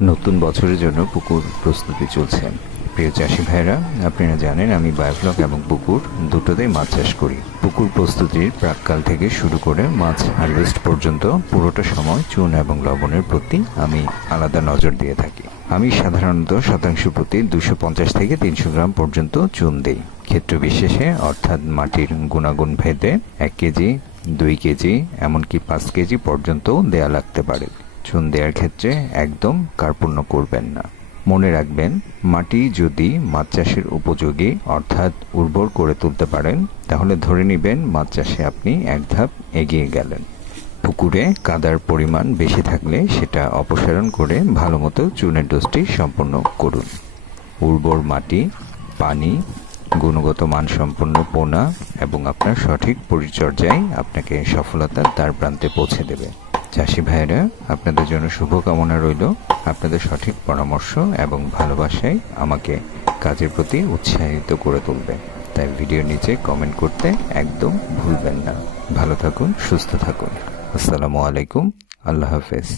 নতুন বছরের জন্য পুকুর প্রস্তুতি চলছে। প্রিয় চাষি ভাইরা, আপনারা জানেন আমি বায়োফ্লক এবং পুকুর দুটোতেই মাছ চাষ করি। পুকুর প্রস্তুতির প্রাক্কাল থেকে শুরু করে মাছ হারভেস্ট পর্যন্ত পুরোটা সময় চুন এবং লবণের প্রতি আমি আলাদা নজর দিয়ে থাকি। আমি সাধারণত শতাংশ প্রতি 250 থেকে 300 গ্রাম পর্যন্ত চুন দিই। ক্ষেত্র বিশেষে অর্থাৎ মাটির গুণাগুণ ভেদে 1 কেজি, 2 কেজি, এমনকি 5 কেজি পর্যন্তও দেয়া লাগতে পারে। চুন দেওয়ার ক্ষেত্রে একদম কার্পণ্য করবেন না। মনে রাখবেন, মাটি যদি মাছ চাষের উপযোগী অর্থাৎ উর্বর করে তুলতে পারেন, তাহলে ধরে নেবেন মাছ চাষে আপনি এক ধাপ এগিয়ে গেলেন। পুকুরে কাদার পরিমাণ বেশি থাকলে সেটা অপসারণ করে ভালোমতো চুনের ডোজটি সম্পন্ন করুন। উর্বর মাটি, পানি, গুণগত মানসম্পন্ন পোনা এবং আপনার সঠিক পরিচর্যায় আপনাকে সফলতার দ্বারপ্রান্তে পৌঁছে দেবে। চাষি ভাইয়েরা, আপনাদের জন্য শুভকামনা রইল। আপনাদের সঠিক পরামর্শ এবং ভালোবাসায় আমাকে কাজের প্রতি উৎসাহিত করে তুলবে। তাই ভিডিওর নিচে কমেন্ট করতে একদম ভুলবেন না। ভালো থাকুন, সুস্থ থাকুন। আসসালামু আলাইকুম, আল্লাহ হাফেজ।